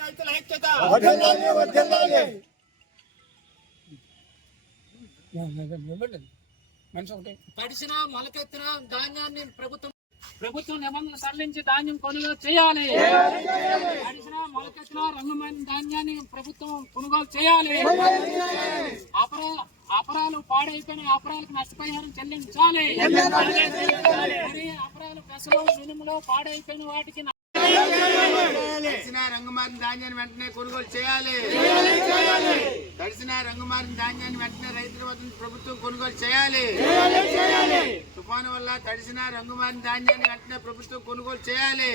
రైతుల ఐక్యత. తడిసిన మొలకెత్తిన ధాన్యాన్ని ప్రభుత్వం నిబంధనలు సడలించి ధాన్యం కొనుగోలు చేయాలి. తడిసిన మొలకెత్తిన రంగుమైన ధాన్యాన్ని ప్రభుత్వం కొనుగోలు చేయాలి. అపరాలు పాడైపోయిన అపరాలకు నష్టపరిహారం చెల్లించాలి. అపరాలు పెసలు మినుములు పాడైపోయిన వాటికి తడిసిన రంగుమారిన ధాన్యాన్ని వెంటనే కొనుగోలు చేయాలి. తడిసిన రంగుమారిన ధాన్యాన్ని వెంటనే రైతుల వద్ద ప్రభుత్వం కొనుగోలు చేయాలి. తుఫాను వల్ల తడిసిన రంగుమారిన ధాన్యాన్ని వెంటనే ప్రభుత్వం కొనుగోలు చేయాలి.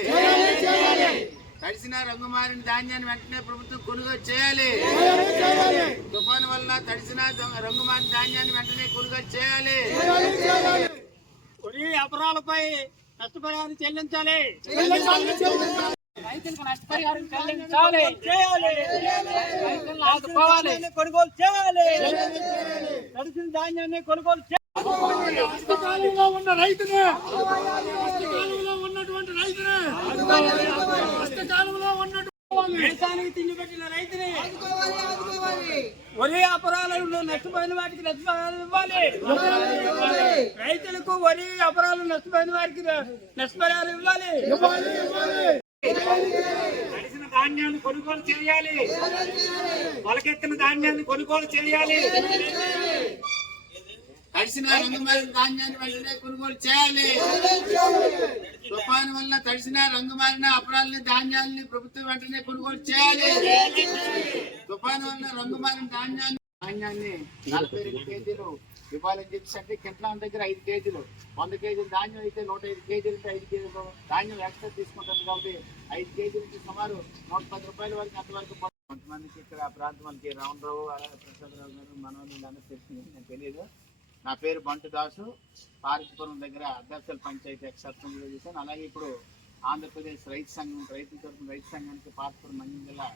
తడిసిన రంగుమారిన ధాన్యాన్ని వెంటనే ప్రభుత్వం కొనుగోలు చేయాలి. తుఫాను వల్ల తడిసిన రంగుమారిన ధాన్యాన్ని వెంటనే కొనుగోలు చేయాలి. అపరాలపై నష్టపరిహారం చెల్లించాలి. రైతులకు నష్టపరిహారం చెల్లించాలి. రైతులను ఆదుకోవాలి. కొనుగోలు చేయాలి. తడిసిన ధాన్యాన్ని కొనుగోలు చేయాలి. కష్టకాలంలో ఉన్న రైతుని, కష్టకాలంలో ఉన్నటువంటి రైతుని, కష్టకాలంలో ఉన్నటువంటి దేశానికి తిండి పెట్టిన రైతుని, వరి అపరాలను నష్టపోయిన వాటికి నష్టపరిహారం ఇవ్వాలి. రైతులకు వరి అపరాలు నష్టపోయిన వారికి నష్టపరిహారం ఇవ్వాలి. తడిసిన ధాన్యాన్ని కొనుగోలు చేయాలి. మొలకెత్తిన ధాన్యాన్ని కొనుగోలు చేయాలి. తడిసిన రంగుమారిన ధాన్యాన్ని వెంటనే కొనుగోలు చేయాలి. తుఫాను వల్ల తడిసిన రంగుమారిన అపరాలని ధాన్యాన్ని ప్రభుత్వం వెంటనే కొనుగోలు చేయాలి. తుఫాను వల్ల రంగుమారిన ధాన్యాన్ని 42 కేజీలు ఇవ్వాలని చెప్పేసి అంటే కింటాల దగ్గర 5 కేజీలు, 100 కేజీలు ధాన్యం అయితే 105 కేజీలు 5 కేజీలు ధాన్యం ఎక్స్ట్రా తీసుకుంటుంది. కాబట్టి 5 కేజీలకి సుమారు 110 రూపాయల వరకు అంతవరకు. కొంతమందికి ఇక్కడ ప్రాంతం వాళ్ళకి రామరావు అలాగే ప్రసాదరావు గారు మనోళ్ళు అందరూ తెలిసింది, నేను తెలియదు. నా పేరు బంటు దాసు, పార్వతీపురం దగ్గర అద్దర్సల్ పంచాయతీ ఎక్స్-సర్పంచ్గా చేశాను. అలాగే ఇప్పుడు ఆంధ్రప్రదేశ్ రైతు సంఘం రైతుల తరఫున రైతు సంఘానికి పార్వతీపురం మండలం జిల్లా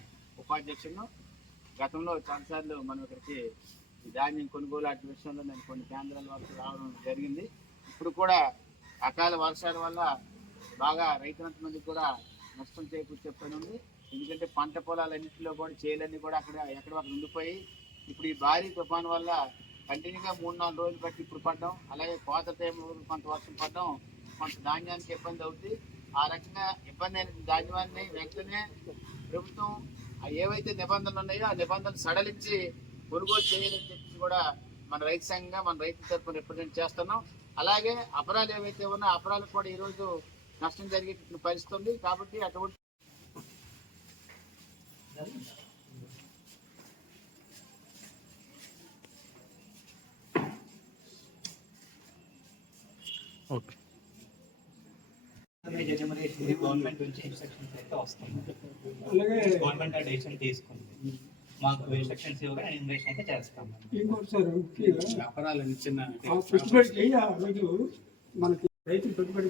ఉపాధ్యక్షులను. గతంలో చాలాసార్లు మనం ఇక్కడికి ఈ ధాన్యం కొనుగోలు అటు విషయంలో నేను కొన్ని కేంద్రాల వరకు రావడం జరిగింది. ఇప్పుడు కూడా అకాల వర్షాల వల్ల బాగా రైతులంత మందికి కూడా నష్టం చేకూర్చే పని ఉంది. ఎందుకంటే పంట పొలాలన్నింటిలో కూడా చేలన్నీ కూడా ఎక్కడ ఉండిపోయి ఇప్పుడు ఈ భారీ తుఫాను వల్ల కంటిన్యూగా 3-4 రోజులు బట్టి ఇప్పుడు పడ్డం, అలాగే కోత టైంలో కొంత వర్షం పడ్డం కొంత ధాన్యానికి ఇబ్బంది అవుతుంది. ఆ రకంగా ఇబ్బంది అయిన ధాన్యాన్ని వెంటనే ప్రభుత్వం ఏవైతే నిబంధనలు ఉన్నాయో ఆ నిబంధనలు సడలించి కొనుగోలు చేయాలని చెప్పి కూడా మన రైతు సంఘంగా మన రైతు తరఫున రిప్రజెంట్ చేస్తున్నాం. అలాగే అపరాలు ఏవైతే ఉన్నాయో అపరాలకు కూడా ఈరోజు నష్టం జరిగే పరిస్థితి ఉంది. కాబట్టి అటువంటి గవర్నమెంట్ నుంచి ఇన్స్ట్రక్షన్స్ అయితే వస్తాయి. గవర్నమెంట్ ఆ డెసిషన్ తీసుకుంది, మాకు ఇన్స్ట్రక్షన్స్ ఇవ్వగానే ఇన్వెస్టిగేషన్ అయితే చేస్తాము. మనకి రైతులు పెట్టుబడి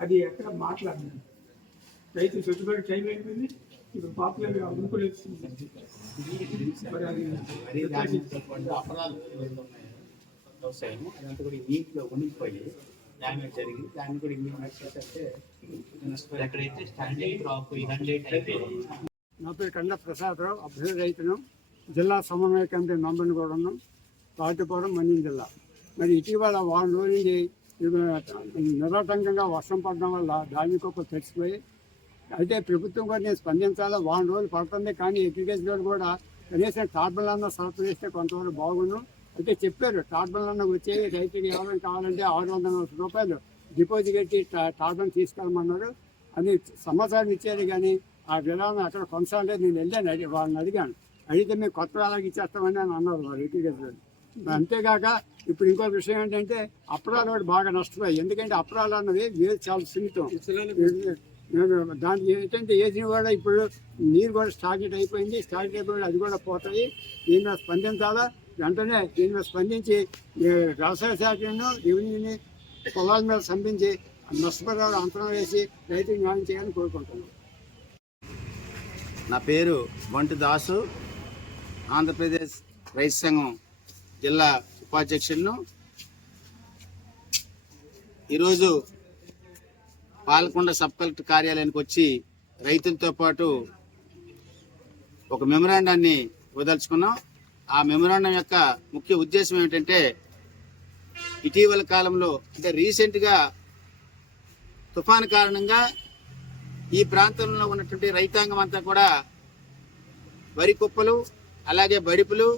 అది ఎక్కడ మాట్లాడినాను. రైతులు పెట్టుబడి టైం అయిపోయింది. ఇప్పుడు పాపులర్గా అనుకోలేస్తుంది. అపరాలు అదంతా కూడా నీటిలో ఉనికిపోయి డ్యామేజ్ జరిగింది. దాన్ని కూడా ఇన్వెస్ట్ చేస్తే నా పేరు కండ ప్రసాదరావు, అభ్యుదయ రైతును, జిల్లా సమన్వయ కమిటీ మెంబర్ని కూడా ఉన్నాం, పార్టీపురం మండ్యం జిల్లా. మరి ఇటీవల వారం రోజు నుంచి నిరాటంకంగా వర్షం పడడం వల్ల ధాన్యం కుప్పలు తడిసిపోయి, అయితే ప్రభుత్వం కూడా నేను స్పందించాలా, వారం రోజులు పడుతుంది కానీ ఎడ్యుకేషన్ కూడా కనీసం టార్బన్లన్నా సరఫరా చేస్తే కొంతవరకు బాగుండు. అయితే చెప్పారు టార్బన్లన్నా వచ్చేవి, రైతుకి ఎవరైనా కావాలంటే 640 రూపాయలు డిపాజిట్ కట్టి టార్బన్ తీసుకెళ్ళమన్నారు అని సమాచారం ఇచ్చారు. కానీ ఆ విధానం అక్కడ కొనసాగలేదు. నేను వెళ్ళాను, వాళ్ళని అడిగాను, అడిగితే మేము కొత్త వాళ్ళకి ఇచ్చేస్తామని అని అన్నారు వాళ్ళు ఎడ్యుకేషన్. అంతేకాక ఇప్పుడు ఇంకో విషయం ఏంటంటే అపరాలు కూడా బాగా నష్టపోయాయి. ఎందుకంటే అపరాలు అన్నది వేరు చాలా సున్నితం. దానికి ఏంటంటే ఏజీ కూడా ఇప్పుడు నీరు కూడా స్టాగ్నెట్ అయిపోయింది. స్టాగ్నెట్ అయిపోయి అది కూడా పోతాయి. దీని మీద స్పందించాలా, వెంటనే దీని మీద స్పందించి వ్యవసాయ శాఖను రెవెన్యూని పొలాల మీద స్పందించి నష్టపరిహారం అంతరం వేసి రైతులు న్యాయం చేయాలని కోరుకుంటున్నాను. నా పేరు బంటు దాసు, ఆంధ్రప్రదేశ్ రైతు సంఘం జిల్లా ఉపాధ్యక్షులను. ఈరోజు పాలకొండ సబ్ కలెక్టర్ కార్యాలయానికి వచ్చి రైతులతో పాటు ఒక మెమరాండాన్ని వదలుచుకున్నాం. ఆ మెమరాండం యొక్క ముఖ్య ఉద్దేశం ఏమిటంటే, ఇటీవల కాలంలో అంటే రీసెంట్గా తుఫాను కారణంగా ఈ ప్రాంతంలో ఉన్నటువంటి రైతాంగం అంతా కూడా వరి కుప్పలు, అలాగే బడిపులు,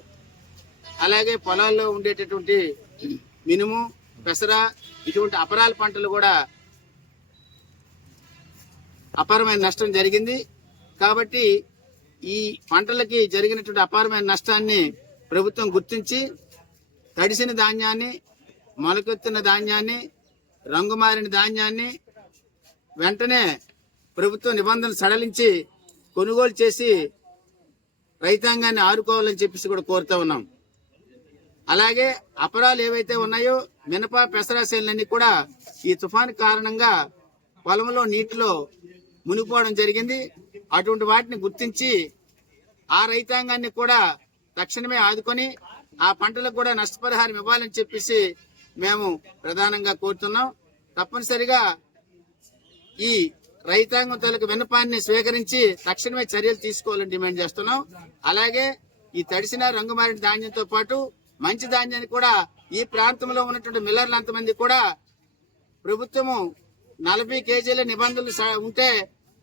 అలాగే పొలాల్లో ఉండేటటువంటి మినుము, పెసర ఇటువంటి అపరాల పంటలు కూడా అపారమైన నష్టం జరిగింది. కాబట్టి ఈ పంటలకి జరిగినటువంటి అపారమైన నష్టాన్ని ప్రభుత్వం గుర్తించి తడిసిన ధాన్యాన్ని, మొలకెత్తిన ధాన్యాన్ని, రంగుమారిన ధాన్యాన్ని వెంటనే ప్రభుత్వ నిబంధనలు సడలించి కొనుగోలు చేసి రైతాంగాన్ని ఆదుకోవాలని చెప్పేసి కూడా కోరుతా ఉన్నాం. అలాగే అపరాలు ఏవైతే ఉన్నాయో మినప, పెసర సేలన్నీ కూడా ఈ తుఫాను కారణంగా పొలంలో నీటిలో మునిగిపోవడం జరిగింది. అటువంటి వాటిని గుర్తించి ఆ రైతాంగాన్ని కూడా తక్షణమే ఆదుకొని ఆ పంటలకు కూడా నష్టపరిహారం ఇవ్వాలని చెప్పేసి మేము ప్రధానంగా కోరుతున్నాం. తప్పనిసరిగా ఈ రైతాంగం తాలూకు విన్నపాన్ని స్వీకరించి తక్షణమే చర్యలు తీసుకోవాలని డిమాండ్ చేస్తున్నాం. అలాగే ఈ తడిసిన రంగుమారిన ధాన్యంతో పాటు మంచి ధాన్యాన్ని కూడా ఈ ప్రాంతంలో ఉన్నటువంటి మిల్లర్లు అంతమంది కూడా ప్రభుత్వము 40 కేజీల నిబంధనలు ఉంటే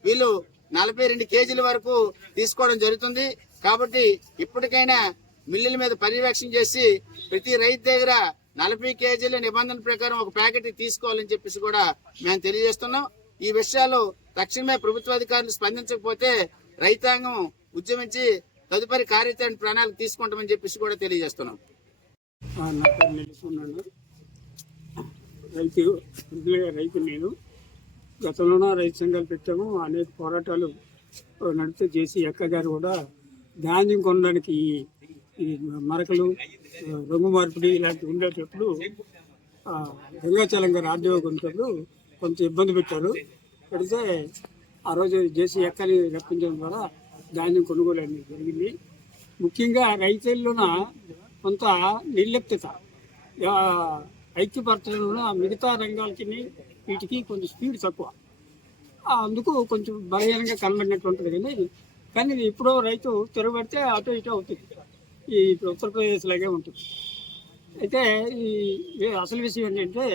వీళ్ళు 42 కేజీల వరకు తీసుకోవడం జరుగుతుంది. కాబట్టి ఇప్పటికైనా మిల్లుల మీద పర్యవేక్షణ చేసి ప్రతి రైతు దగ్గర 40 కేజీల నిబంధన ప్రకారం ఒక ప్యాకెట్ తీసుకోవాలని చెప్పేసి కూడా మేము తెలియజేస్తున్నాం. ఈ విషయాలు తక్షణమే ప్రభుత్వ అధికారులు స్పందించకపోతే రైతాంగం ఉద్యమించి తదుపరి కార్యాచరణ ప్రణాళిక తీసుకుంటామని చెప్పేసి కూడా తెలియజేస్తున్నాం. నా పేరు నిలుస్తున్నాను. రైతు నేను గతంలోనే రైతు సంఘాలు పెట్టాము. అనేక పోరాటాలు నడిపితే జేసీ అక్క గారు కూడా ధాన్యం కొనడానికి ఈ మరకలు, రంగు మార్పిడి ఇలాంటివి ఉండేటప్పుడు రంగాచలం గారు ఆర్డీఓ కొనేటప్పుడు కొంత ఇబ్బంది పెట్టారు. పెడితే ఆ రోజు జేసీ అక్కని రప్పించడం ద్వారా ధాన్యం కొనుగోలు అనేది జరిగింది. ముఖ్యంగా రైతుల్లోన కొంత నిర్లిప్తత, ఐక్యపరచడంలో మిగతా రంగాలకి వీటికి కొంచెం స్పీడ్ తక్కువ, అందుకు కొంచెం బలహీనంగా కనబడినట్టు కానీ ఇప్పుడు రైతు తిరగబడితే అటు ఇటు అవుతుంది. ఈ ఉత్తరప్రదేశ్ లాగే ఉంటుంది. అయితే ఈ అసలు విషయం ఏంటంటే,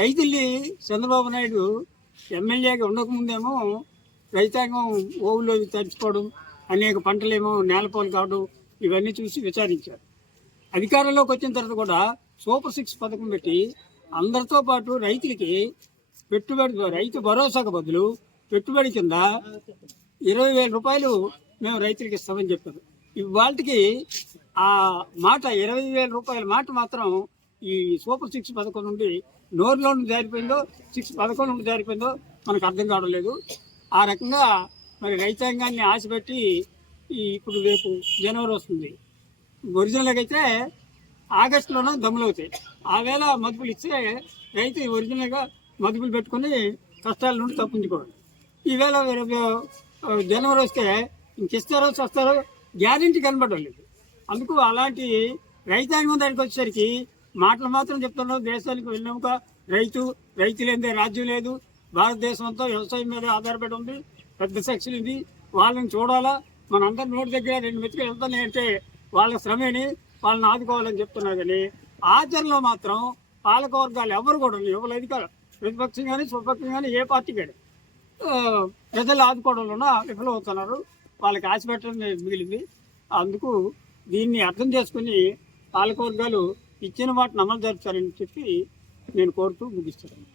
రైతుల్ని చంద్రబాబు నాయుడు ఎమ్మెల్యేగా ఉండకముందేమో రైతాంగం ఓవులో తడుచుకోవడం, అనేక పంటలేమో నేలపాలు కావడం ఇవన్నీ చూసి విచారించారు. అధికారంలోకి వచ్చిన తర్వాత కూడా సూపర్ 6 పథకం పెట్టి అందరితో పాటు రైతులకి పెట్టుబడి, రైతు భరోసాకు బదులు పెట్టుబడి కింద 20,000 రూపాయలు మేము రైతులకి ఇస్తామని చెప్పారు. ఇవాళకి ఆ మాట 20,000 రూపాయల మాట మాత్రం ఈ సూపర్ 6 పథకం నుండి నోరులో నుండి జారిపోయిందో 6 పథకం నుండి జారిపోయిందో మనకు అర్థం కావడం లేదు. ఆ రకంగా మరి రైతాంగాన్ని ఆశపెట్టి ఇప్పుడు రేపు జనవరి వస్తుంది, ఒరిజినల్గా అయితే ఆగస్టులోనూ దమ్ములు అవుతాయి. ఆ వేళ మదుపులు ఇస్తే రైతు ఒరిజినల్గా మదుపులు పెట్టుకుని కష్టాల నుండి తప్పించుకోవాలి. ఈవేళ జనవరి వస్తే ఇంకిస్తారో చస్తారో గ్యారెంటీ కనబడడం లేదు. అందుకు అలాంటి రైతాంగం దానికి వచ్చేసరికి మాటలు మాత్రం చెప్తున్నారు. దేశానికి వెళ్ళాక రైతు లేదే రాజ్యం లేదు, భారతదేశం అంతా వ్యవసాయం మీద ఆధారపడి ఉంది, పెద్ద సెక్షన్ ఇది, వాళ్ళని చూడాలా, మనందరి నోటి దగ్గర 2 మెతుకులు వెళ్తానే అంటే వాళ్ళ శ్రమేని వాళ్ళని ఆదుకోవాలని చెప్తున్నారు. కానీ ఆచరణలో మాత్రం పాలకవర్గాలు ఎవరు కూడా ఎవరు అధికారులు, ప్రతిపక్షం కానీ స్వపక్షం కానీ ఏ పార్టీ కానీ ప్రజలు ఆదుకోవడంలోనూ విఫలమవుతున్నారు. వాళ్ళకి ఆశ పెట్టడం మిగిలింది. అందుకు దీన్ని అర్థం చేసుకుని పాలకవర్గాలు ఇచ్చిన వాటిని అమలు జరుపుతారని చెప్పి నేను కోరుతూ ముగిస్తున్నాను.